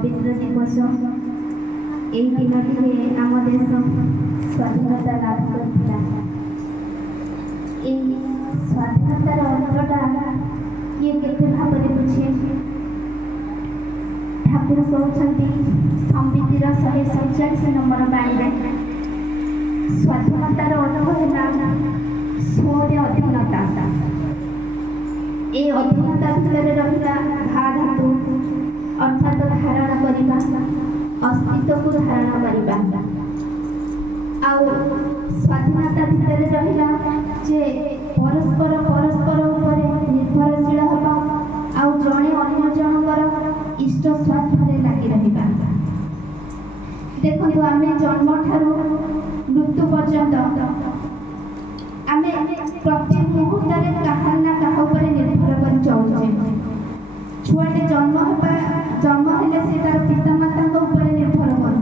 पवित्र दिवस यही दिन आम देश स्वाधीनता लाभ करता। स्वाधीनतार अर्थटा किए केते भाव बुझे ठाकुर कहते संविधिर 147 नंबर बाणी स्वाधीनतार अर्थ है स्वर अधीनता। ये अधीनता भितर रहा घा धातु अर्थात धारण करने अस्तित्व को धारण करने स्वाधीनता भितर रहा जे परस्पर परस्पर निर्भरशील होगा आउ जड़े अन्य जनकर इष्ट स्वार्थ लगी रहा। देखो आम जन्म ठारू मृत्यु पर्यंत आम प्रत्येक मुहूर्त क्या ना क्या निर्भर कर चलुचे। छुआटे जन्म हेले से तार पितामाता निर्भर कर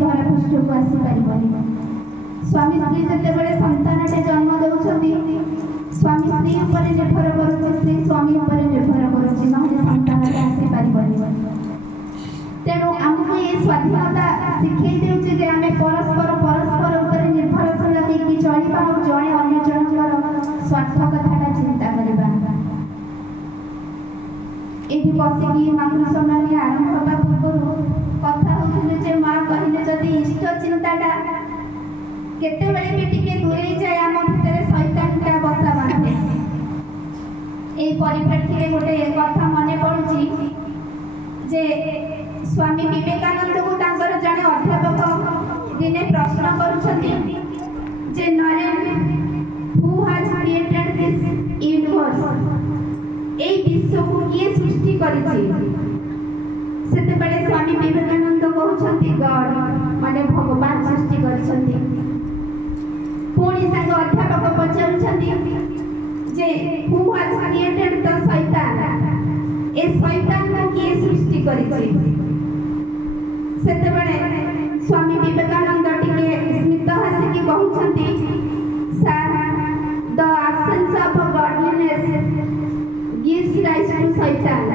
धरा पृष्ठ को आसीपर। स्वामी स्त्री जिते संतानटे जन्म दौरान स्वामी स्त्री पर निर्भर कर स्त्री स्वामी पर निर्भर कर आसीपर। तेणु आमको ये स्वाधीनता शिखई देउछि जे आमे परस्पर परस्पर ऊपर निर्भरशील होइकि चलिबा और जणे अन्य जनकर स्वार्थ कथाटा चिंता करबा। एठी बसिकी मातृसम्मान आरंभ होबा पूर्व कथा होउथिले जे मां कहिले जदि इष्ट चिंताटा केते बेले भी टिके दूरे जाय आम भितर शैतानटा बसा बांधे। ए परिप्रेक्षी रे गोटे कथा मने पडुची जे स्वामी विवेकानंद को तांकर जने अध्यापक दिने प्रश्न करुछथि जे Naren who has created this universe ए विश्व को किए सृष्टि करिछि। सेते बेले स्वामी विवेकानंद कहउछथि गॉड माने भगवान सृष्टि करिछथि। पुणी संग अध्यापक पचारुछथि जे हु हैज क्रिएटेड द शैतान ए शैतान को किए सृष्टि करिछि। सेते स्वामी विवेकानंद टिके स्मित हसिकी कहउछथि sir the absence of godliness gives rise to शैतान।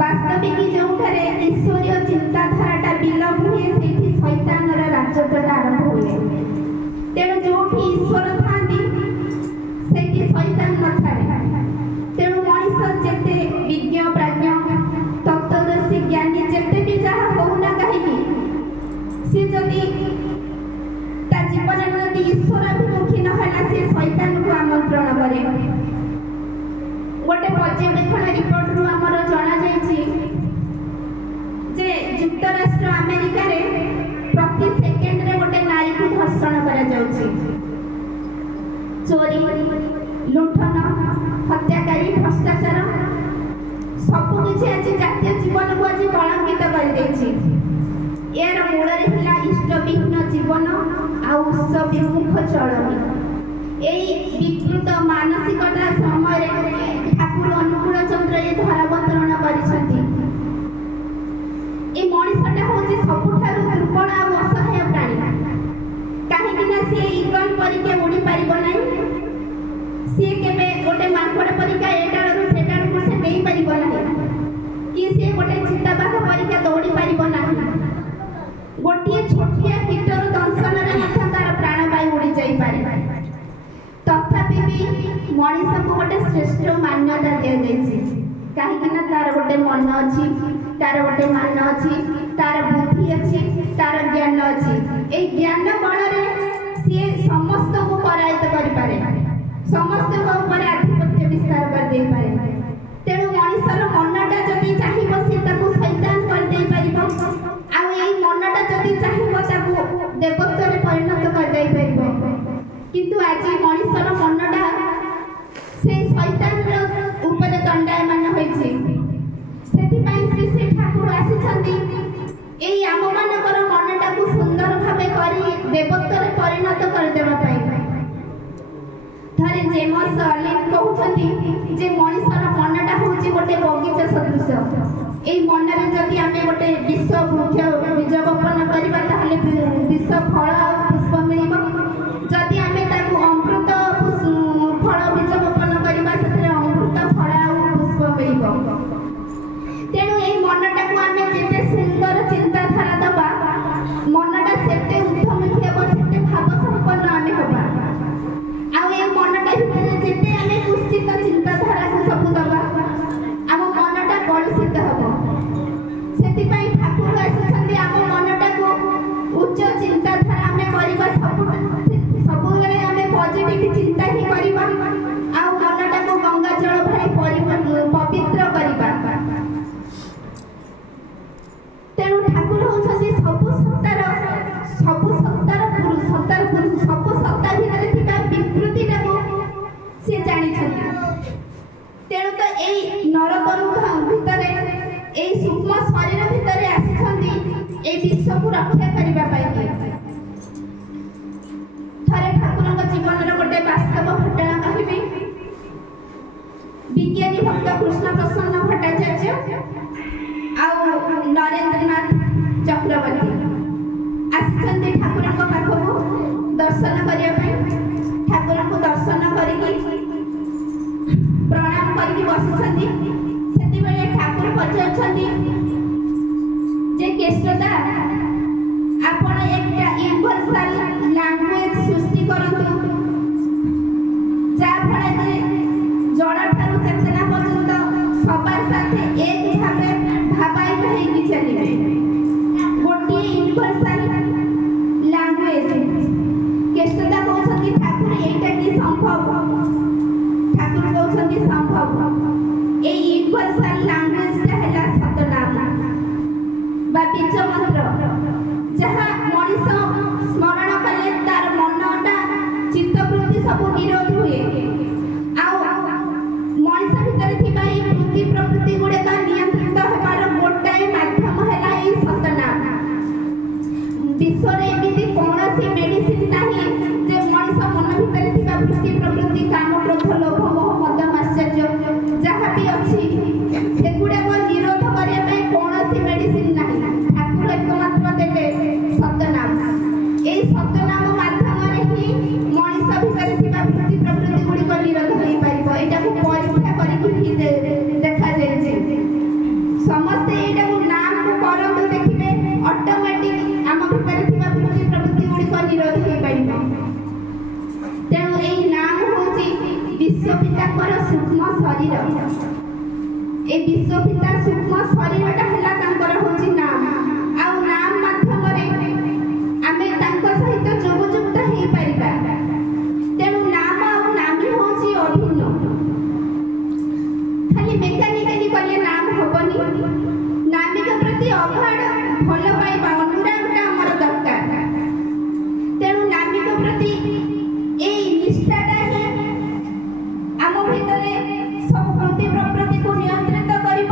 वास्तविक जोठारे ईश्वरीय चिंताधाराटा विलोप हुए सेठी शैतानर राजत्वटा आरंभ हुए। तेणु जोठी ईश्वर थांती सेठी शैतान नथाए। तेणु मनीष जेते विज्ञ प्राज्ञ तत्वदर्शी ज्ञानी जेते भी जहाँ कहूना कहीं सी जदि ता जीवन जदि ईश्वराभिमुखी नहला से शैतान को आमंत्रण करे। गोटे पर्यवेक्षण रिपोर्ट रु आमर जना जायछि जे युक्तराष्ट्र अमेरिका रे प्रति सेकेंड रे गोटे नारी को धर्षण करा जाउछि। चोरी लुंठन हत्याकारी भ्रष्टाचार सबु किछि आज जातीय जीवन को आज कलंकित कर देछि। यार मूल हिला इष्टविहीन जीवन आ उत्सव विमुख चलनी। एई विकृत मानसिकता समय ठाकुर अनुकूल चंद्र ये धारावतरण करिसथि। ए मनिषटा होछि सबुठारु दुर्बल आ असहाय प्राणी। काहेकि ना से ईगल परिके उड़ी पारिबो नै। से केबे गोटे मांकड़ परिका एटारु सेटारु से देई पारिबो नै कि से गोटे चिताबाघ परिका दौड़ी पारिबो नै। गोटिए छोटिया कीटर दंशन रे मध्य तार प्राणवायु उड़ी जाई पारे। तथापि भी मनीष को गोटे श्रेष्ठ मान्यता दिया जाइछि। काहेकि ना तार गोटे मन अछि तार गोटे मान अछि तार बुद्धि अछि तार ज्ञान अछि। ए ज्ञान बल रे से समस्त को परायित करि पारे समस्त को ऊपर आधिपत्य विस्तार कर दे पारे। तेणु मनीषर मनटा जदि चाहिबो से ताकू शैतान कर दे पारिबो आ एई मनटा जदि चाहिबो ताकू देवत्व रे परिणत कर दे पारिबो। किंतु आज मनीषर मनटा से शैतान रो ऊपर दंडायमान होइछि। सेति पई श्री ठाकुर आसीछन्ती एई आम मानकर मनटा को सुंदर भाबे करी देवत्व रे परिणत कर देबा पई। थरे जेमस अलिन कहउछन्ती जे मनीषर मनटा होछि गोटे बगीचा सदृश। एई मनरे जदि आमे गोटे विश्व वृक्ष बीज बपन करबा ताहले विश्व फल पुष्प मिलिबो। जदि आमे ताकू अमृत फल बीज बपन करबा सेतरे अमृत फल आ पुष्प मिलिबो। तेणु एई मनटा को এই ନରତନୁ ଭିତରେ এই ସୂକ୍ଷ୍ମ ଶରୀର ଭିତରେ ଆସିଛନ୍ତି এই ବିଶ୍ୱକୁ ରକ୍ଷା କରିବା ପାଇଁ। ଥରେ ଠାକୁରଙ୍କ ଜୀବନର ଗୋଟେ ବାସ୍ତବ ଘଟଣା କହିବି। ବିଜ୍ଞାନୀ ଭକ୍ତ କୃଷ୍ଣ ପ୍ରସନ୍ନ ଭଟ୍ଟାଚାର୍ଯ୍ୟ ଆଉ ନରେନ୍ଦ୍ରନାଥ ଚକ୍ରବର୍ତ୍ତୀ ଆସିଛନ୍ତି ଠାକୁରଙ୍କ ପାଖକୁ ଦର୍ଶନ କରିବା ପାଇଁ। ଠାକୁରଙ୍କୁ ଦର୍ଶନ କରିକି ପ୍ରଣାମ କରିକି ବସିଛନ୍ତି। ସେତେବେଳେ ଠାକୁର ପଚାରୁଛନ୍ତି ଯେ କେଷ୍ଟଦା ଆପଣ একটা ୟୁନିଭର୍ସାଲ ଲାଙ୍ଗୁଏଜ ସୃଷ୍ଟି କରନ୍ତୁ ଯାହା ଫଳରେ ଜଡ଼ଠାରୁ ଚେତନା ପର୍ଯ୍ୟନ୍ତ ସବାର ସାଥେ ଏକ ଭାବେ ଭାବାୟିତ ହେଇକି ଚାଲିବେ। ଗୋଟିଏ ୟୁନିଭର୍ସାଲ ଲାଙ୍ଗୁଏଜ କେଷ୍ଟଦା କହୁଛନ୍ତି ଠାକୁର ଏଇଟା କି ସମ୍ଭବ? ଠାକୁର କହୁଛନ୍ତି ସମ୍ଭବ। এই ୟୁନିଭର୍ସାଲ ଲାଙ୍ଗୁଏଜଟା ହେଲା ସତନାମ ବା ବୀଜ ମନ୍ତ୍ର, ଯାହା ମଣିଷ ସ୍ମରଣ କଲେ ତାର ମନଟା ଚିତ୍ତବୃତ୍ତି ସବୁ ନିରୋଧ ହୁଏ। ଆଉ ମଣିଷ ଭିତରେ ଥିବା এই ବୃତ୍ତି ପ୍ରବୃତ୍ତି ଗୁଡିକ ନିୟନ୍ତ୍ରିତ ହେବାର ଗୋଟାଏ ମାଧ୍ୟମ ହେଲା এই ସତନାମ। ବିଶ୍ୱରେ ଏମିତି କୌଣସି ମେଡିସିନ ନାହିଁ ଯେ ମଣିଷ ମନ ଭିତରେ ଥିବା ବୃତ୍ତି ପ୍ରବୃତ୍ତି କାମ କ୍ରୋଧ ଲୋଭ ମୋହ ମଦ ମାତ୍ସର୍ଯ୍ୟ ଯାହା ବି ଅଛି ସେଗୁଡାକ ନିରୋଧ କରିବା ପାଇଁ କୌଣସି ମେଡିସିନ ନାହିଁ। ଠାକୁର ଏକମାତ୍ର ଦେଲେ ସତନାମ। এই ସତନାମ ମାଧ୍ୟମରେ ହିଁ ମଣିଷ ଭିତରେ ଥିବା ବୃତ୍ତି ପ୍ରବୃତ୍ତି ଗୁଡିକ ନିରୋଧ ହେଇପାରିବ। ଏଇଟାକୁ ପରୀକ୍ଷା କରିକି ଦେଖାଯାଇଛି। ସମସ୍ତେ ଏଇଟାକୁ ନାମକୁ କରନ୍ତୁ, ଦେଖିବେ ଅଟୋମେଟିକ ଆମ ଭିତରେ ଥିବା ବୃତ୍ତି ପ୍ରବୃତ୍ତି ଗୁଡିକ ନିରୋଧ ହେଇପାରିବ। ତେଣୁ ଏଇ ନାମ ହଉଛି ବିଶ୍ୱପିତାଙ୍କର ସୂକ୍ଷ୍ମ ଶରୀର। এই ବିଶ୍ୱପିତା ସୂକ୍ଷ୍ମ ଶରୀରଟା ହେଲା ତାଙ୍କର ହଉଛି ନାମ। ଆଉ ନାମ ମାଧ୍ୟମରେ ଆମେ ତାଙ୍କ ସହିତ ଯୋଗଯୁକ୍ତ ହେଇପାରିବା। ତେଣୁ ନାମ ଆଉ ନାମୀ ହଉଛି ଅଭିନ୍ନ। ଖାଲି ମେକାନିକାଲି କଲେ ନାମ ହବନି। ନାମିକ ପ୍ରତି ଅଗାଢ଼ ଭଲ ପାଇବା ଅନୁରାଗଟା ଆମର ଦରକାର। ତେଣୁ ନାମିକ ପ୍ରତି এই ନିଷ୍ଠାଟା ହିଁ ଆମ ଭିତରେ ସବୁ ବୃତ୍ତି ପ୍ରବୃତ୍ତିକୁ ନିୟନ୍ତ୍ରିତ କରିବ।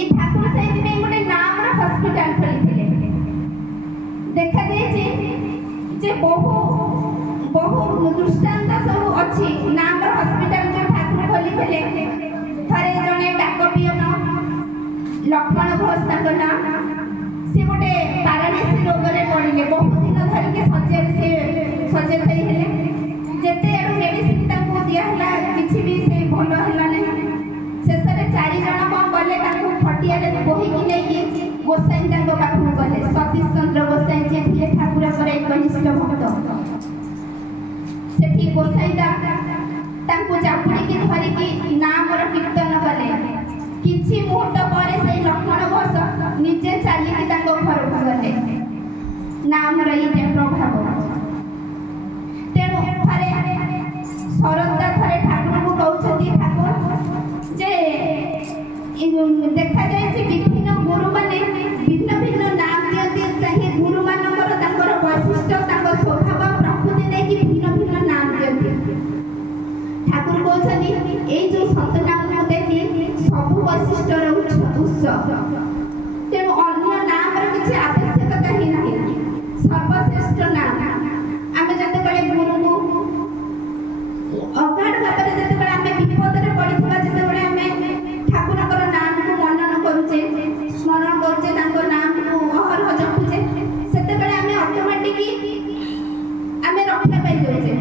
এই ଠାକୁର ସେଇଥିପାଇଁ ଗୋଟେ ନାମର ହସ୍ପିଟାଲ ଖୋଲିଥିଲେ। ଦେଖାଯାଇଛି ଯେ ବହୁ ଦୃଷ୍ଟାନ୍ତ ସବୁ ଅଛି ନାମର ହସ୍ପିଟାଲ ଯୋଉ ଠାକୁର ଖୋଲିଥିଲେ। ଥରେ ଜଣେ ଡାକ ପିଅନ ଲକ୍ଷ୍ମଣ ଘୋଷ ତାଙ୍କ ନାଁ, ସେ ଗୋଟେ ପାରାଲିସିସ୍ ରୋଗରେ ପଡ଼ିଲେ। ବହୁତ ଦିନ ଧରିକି ସଚେତ ହେଲେ। ଯେତେ ଆଡୁ ମେଡିସିନ ତାଙ୍କୁ ଦିଆହେଲା କିଛି ବି ସେ ଭଲ ହେଲା ନାହିଁ। ଶେଷରେ 4 ଜଣ କଣ କଲେ, ତାଙ୍କୁ ଖଟିଆରେ ବୋହିକି ନେଇକି ଗୋସାଇଁ ତାଙ୍କ ପାଖକୁ ଗଲେ। ସତୀଶ ଚନ୍ଦ୍ର ଗୋସାଇଁ ଯିଏ ଥିଲେ ଠାକୁରଙ୍କର ଏକନିଷ୍ଠ ଭକ୍ତ। ସେଠି ଗୋସାଇଁ ତାଙ୍କୁ ଚାପୁଡ଼ିକି ଧରିକି ନାମର କୀର୍ତ୍ତନ କଲେ। କିଛି ମୁହୂର୍ତ୍ତ ପରେ ସେଇ ଲକ୍ଷ୍ମଣ ଘୋଷ ନିଜେ ଚାଲିକି ତାଙ୍କ ଘରକୁ ଗଲେ। ନାମର ଏଇଟା ପ୍ରଭାବ। ତେଣୁ ଥରେ ଶରଦା ଥରେ ଠାକୁରଙ୍କୁ କହୁଛନ୍ତି, ଠାକୁର ଯେ ଦେଖାଯାଇଛି ବିଭିନ୍ନ ଗୁରୁମାନେ ଭିନ୍ନ ଭିନ୍ନ ନାମ ଦିଅନ୍ତି। ସେହି ଗୁରୁମାନଙ୍କର ତାଙ୍କର ବୈଶିଷ୍ଟ୍ୟ ତାଙ୍କ ସ୍ୱଭାବ ପ୍ରକୃତି ନେଇକି ଭିନ୍ନ ଭିନ୍ନ ନାମ ଦିଅନ୍ତି। ଠାକୁର କହୁଛନ୍ତି ଏଇ ଯୋଉ ସତନାମ ମୁଁ ଦେଲି ସବୁ ବୈଶିଷ୍ଟ୍ୟର ଉତ୍ସ। ତେଣୁ ଅନ୍ୟ ନାମର କିଛି ଆବଶ୍ୟକତା ହିଁ ନାହିଁ। ସର୍ବଶ୍ରେଷ୍ଠ ନାମ। ଆମେ ଯେତେବେଳେ ଗୁରୁଙ୍କୁ ଅଗାଢ଼ ଭାବରେ ଯେତେବେଳେ ଆମେ ବିପଦରେ ପଡ଼ିଥିବା, ଯେତେବେଳେ ଆମେ ଠାକୁରଙ୍କର ନାମକୁ ମନନ କରୁଛେ, ସ୍ମରଣ କରୁଛେ, ତାଙ୍କ ନାମକୁ ଅହରହ ଜପୁଛେ, ସେତେବେଳେ ଆମେ ଅଟୋମେଟିକ ଆମେ ରକ୍ଷା ପାଇଯାଉଛେ।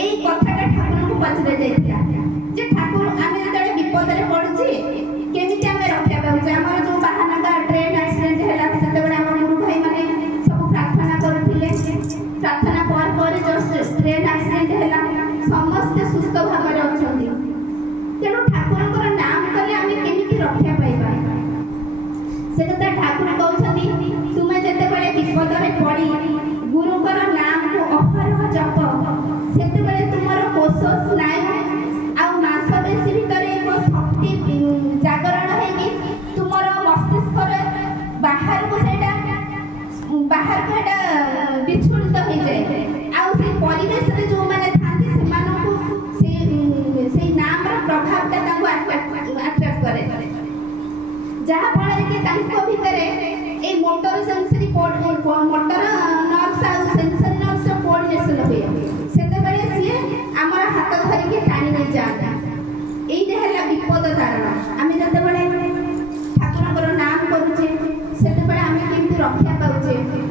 ଏଇ କଥାଟା ଠାକୁରଙ୍କୁ ପଚରା ଯାଇଥିଲା ଯେ ଠାକୁର ଆମେ ଯେତେବେଳେ ବିପଦରେ ପଡୁଛି କେମିତି ଆମେ ରକ୍ଷା ପାଉଛେ। ଆମର ଯୋଉ ବାହାନଗା ଟ୍ରେନ ଆକ୍ସିଡେଣ୍ଟ ହେଲା, ସେତେବେଳେ ଆମ ଗୁରୁ ଭାଇ ମାନେ ସବୁ ପ୍ରାର୍ଥନା କରୁଥିଲେ। ପ୍ରାର୍ଥନା ପରେ ଜଷ୍ଟ ଟ୍ରେନ ଆକ୍ସିଡେଣ୍ଟ ହେଲା, ସମସ୍ତେ ସୁସ୍ଥ ଭାବରେ जहाँ फल कि भितर ये मोटर सेंसरी मोटर नर्व्स और सेंसरी नर्व्स कोऑर्डिनेशन हुए से सी आम हाथ धरिकी टाणी नहीं जाता ये है विपद कारण आम जो ठाकुर नाम करुचे से आम केमती रक्षा पाचे थे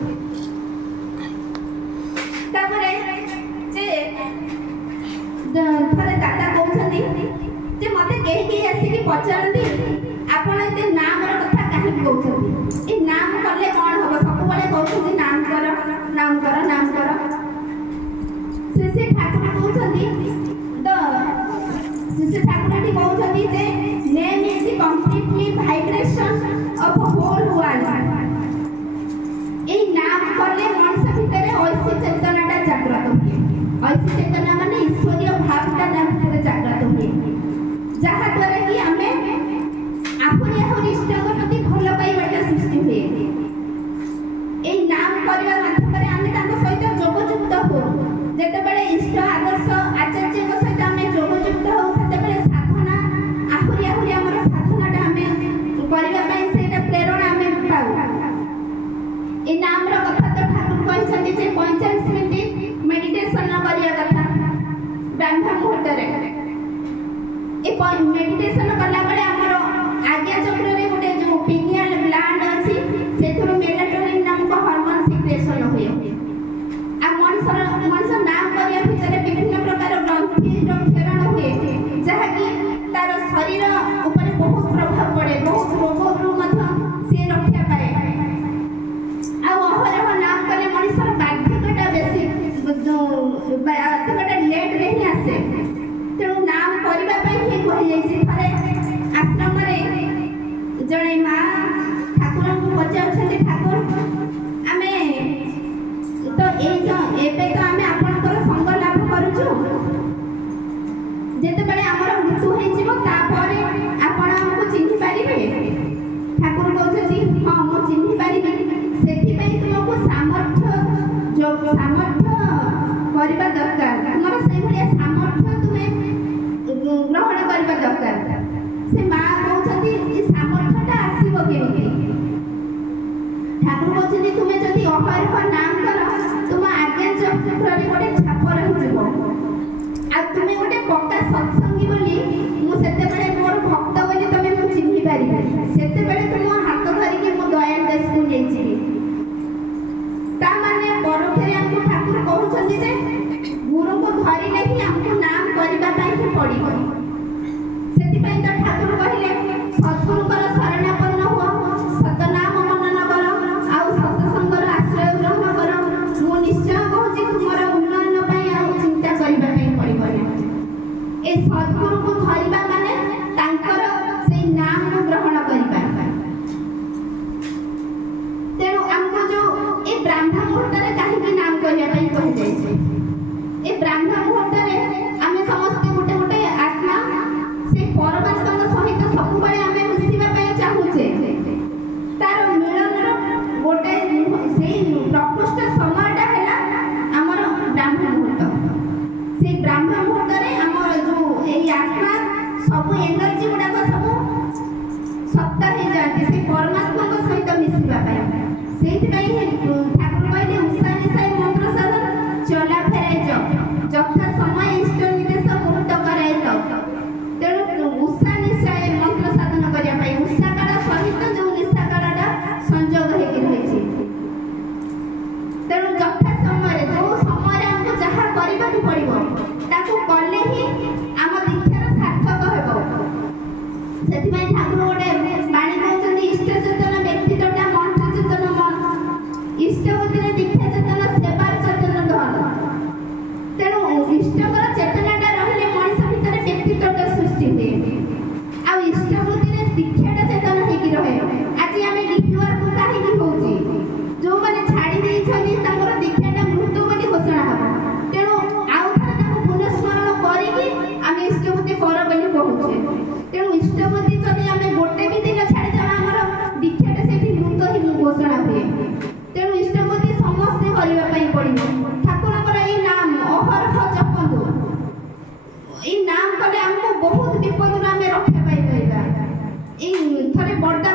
दादा कहते मत कहीं आसिक पचारती आपण ये नाम कथा कहीं कहते ये नाम कले कौन हम सब कहते नाम कर नाम कर नाम कर से ठाकुर कहते तो से ठाकुर कहते name is completely vibration of whole world ये नाम कले मनुष्य भितर ऐसी चेतनाटा जागृत हुए ऐसी चेतना माने ईश्वरीय भावटा भीतर जागृत हुए जहाँ द्वारा कि आम आहुरी आहुरी इष्ट प्रति भल पाइबाटा सृष्टि हुए ये नाम करने माध्यम आम सहित जोगयुक्त हो जिते इष्ट आदर्श आचार्य सहित आम जोगयुक्त हो से साधना आहुरी आहुरी आम साधनाटा आम करने प्रेरणा आम पाऊ ये नाम कथा तो ठाकुर कहते 45 मिनिट मेडिटेशन करिया कथा ब्रह्म मुहूर्त ये मेडिटेशन कला बेले आमर आज्ञा चक्र रे गोटे जो पिनियल ग्लैंड अछि सेथुर मेलाटोनिन नामक हार्मोन सिक्रेशन हुए आ मनुष्य नाम करिया भितर विभिन्न प्रकार ग्रंथि क्षरण हुए जहा कि तार शरीर ऊपर बहुत प्रभाव पड़े बहुत रोग मध्य से रक्षा पाए आ अहरह नाम कले मनुष्य बाध्यकटा बेसी बाध्यकटा लेट रे ही आसे तेणु नाम करबा पई ही कहि जायछि थरे आश्रम रे जणे मां ठाकुर को पचाउछन्ति ठाकुर आमे तो एबे तो आमे आपनकर संग लाभ करूछु जेते बेले हमर मृत्यु होई जिवो ता परे आपण हमको चिन्हि पारिबे ठाकुर कहछन्ति हां मो चिन्हि पारिबे सेति पई तुमको सामर्थ्य जो सामर्थ्य करबा दरकार तुमर से भलिया सामर्थ्य तुमे ग्रहण करबा दरकार से मां कहछन्ति ई सामर्थ्यटा आसीबो केमिति ठाकुर कहछन्ति तुमे जदि अहरह नाम कर तुम आज्ञा चक्र रे गोटे छाप रहि जिवो आ तुमे गोटे पक्का सत्संगी बोली मु सेते बेले मोर भक्त बोली तुमे मु चिन्हि पारिबे सेते बेले तुम हाथ धरिके मु दया देश को लेछि ता माने परोक्षरे हमको ठाकुर कहछन्ति जे गुरु को धरिले ही हमको नाम करबा पई ही पड़िबो सेति पई तो ठाकुर कहिले सद्गुरुकर शरणापन्न हो सतनाम मनन कर आउ सत्संगर आश्रय ग्रहण कर मु निश्चय कहछि तुमर उन्नयन पई आ चिंता करबा पई पड़िबो ए सद्गुरु को धरिबा माने तांकर से नाम ग्रहण करबा तेणु हमको जो ए ब्राह्मण मुहूर्त रे काहे नाम करिया पई कहि जाय ए ब्राह्मण मुहूर्त रे आमे समस्त गोटे गोटे आत्मा से परमात्मा सहित सब बेले आमे मिसिबा पई चाहूचे तार मिलन गोटे से प्रकृष्ट समयटा हैला हमर ब्राह्मण मुहूर्त से ब्राह्मण मुहूर्त रे हमर जो ए आत्मा सब एनर्जी गुडा को सब सत्ता हे जाती से परमात्मा को सहित मिसिबा पई सेति पई ठाकुर कहले उषा निशाई मंत्र साधन चला फेराई जथा समय इष्ट निर्देश मुक्त कराए तेणु उषा निशाई मंत्र साधन करिया पई उषा काल सहित जो निशा कालटा संयोग हेकि रहिछि तेणु जथा समय जो समय हमको जहा करबा भी पड़िबो ताको करले ही आम दीक्षार सार्थक हेबो सेति पई ठाकुर गोटे बाणी कहउछन्ति इष्ट चेतन व्यक्तित्वटा मंत्र चेतन मन इष्ट बुद्धि दीक्षा चेतन सेवार चेतन धन तेणु इष्टकर चेतनाटा रहिले मनुष्य भितर व्यक्तित्वटा सृष्टि हुए आ इष्ट बुद्धि दीक्षाटा चेतन हेकि रहे आज आमे लिखुआर को काहे कि होउची जो माने छाड़ी देई छली तांकर दीक्षाटा मृत्यु बोली घोषणा हबो तेणु आउ थरा ताको पुनस्मरण करिकि आमे इष्ट बुद्धि कर बोली कहूचे तेणु इष्ट बुद्धि जदि आमे गोटे भी दिन छाड़ी देबा हमर दीक्षाटा सेठी मृत्यु ही घोषणा हुए तेणु इष्ट बुद्धि समस्त करबा पई पड़िबो ठाकुरकर ई नाम अहरह जपंतु ई नाम कले हमको बहुत विपद में रक्षा पाई पाइबा ई थरे बड़दा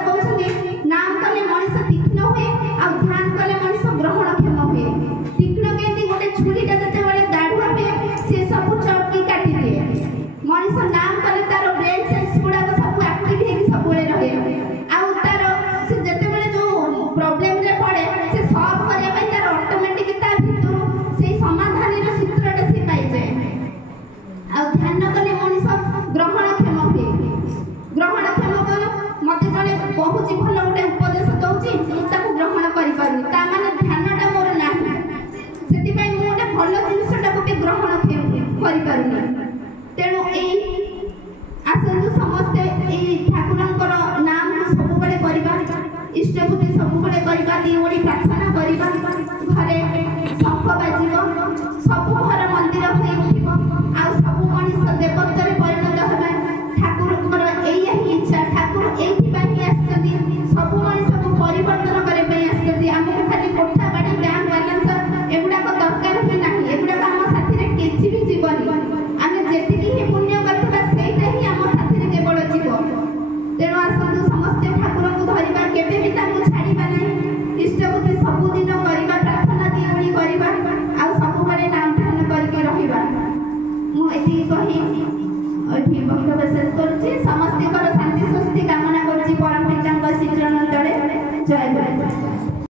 କହୁଛି ଭଲ ଗୋଟେ ଉପଦେଶ ଦଉଛି ମୁଁ ତାକୁ ଗ୍ରହଣ କରିପାରୁନି, ତା ମାନେ ଧ୍ୟାନଟା ମୋର ନାହିଁ। ସେଥିପାଇଁ ମୁଁ ଗୋଟେ ଭଲ ଜିନିଷଟାକୁ ବି ଗ୍ରହଣ କରିପାରୁନି। ତେଣୁ ଏଇ ଆସନ୍ତୁ ସମସ୍ତେ ଏଇ ଠାକୁରଙ୍କର ନାମକୁ ସବୁବେଳେ କରିବା, ଇଷ୍ଟଭୂତି ସବୁବେଳେ କରିବା, ଦି ଓଳି ପ୍ରାର୍ଥନା କରିବା, ଘରେ ଶଙ୍ଖ ବାଜିବ, ସବୁ ଘର ମନ୍ଦିର ହୋଇ ଉଠିବ, ଆଉ ସବୁ ମଣିଷ ଦେବତ୍ୱରେ ପରିଣତ ହେବା। ଠାକୁରଙ୍କର ଏଇଆ ହିଁ ଇଚ୍ଛା। ଠାକୁର ଏଇଥିପାଇଁ ହିଁ ଆସିଛନ୍ତି, ସବୁ ମଣିଷକୁ ପରିବର୍ତ୍ତନ କରିବା ପାଇଁ ଆସିଛନ୍ତି। ଆମକୁ ଖାଲି କୋଠା ବାଡ଼ି ବ୍ୟାଙ୍କ ବାଲାନ୍ସ ଏଗୁଡ଼ାକ ଦରକାର ହିଁ ନାହିଁ। ଏଗୁଡ଼ାକ ଆମ ସାଥିରେ କିଛି ବି ଯିବନି। ଆମେ ଯେତିକି ହିଁ ପୁଣ୍ୟ କରିଥିବା ସେଇଟା ହିଁ ଆମ ସାଥିରେ କେବଳ ଯିବ। ତେଣୁ ଆସନ୍ତୁ ସମସ୍ତେ ଠାକୁରଙ୍କୁ ଧରିବା, କେବେ ବି ତାଙ୍କୁ ଛାଡ଼ିବା ନାହିଁ। ଇଷ୍ଟଭୂତି ସବୁଦିନ କରିବା, ପ୍ରାର୍ଥନା ଦି ଓଳି କରିବା, ଆଉ ସବୁବେଳେ ନାମ ଧ୍ୟାନ କରିକି ରହିବା। ମୁଁ ଏତିକି କହି ଏଠି ବକ୍ତବ୍ୟ ଶେଷ କରୁଛି। ସମସ୍ତଙ୍କର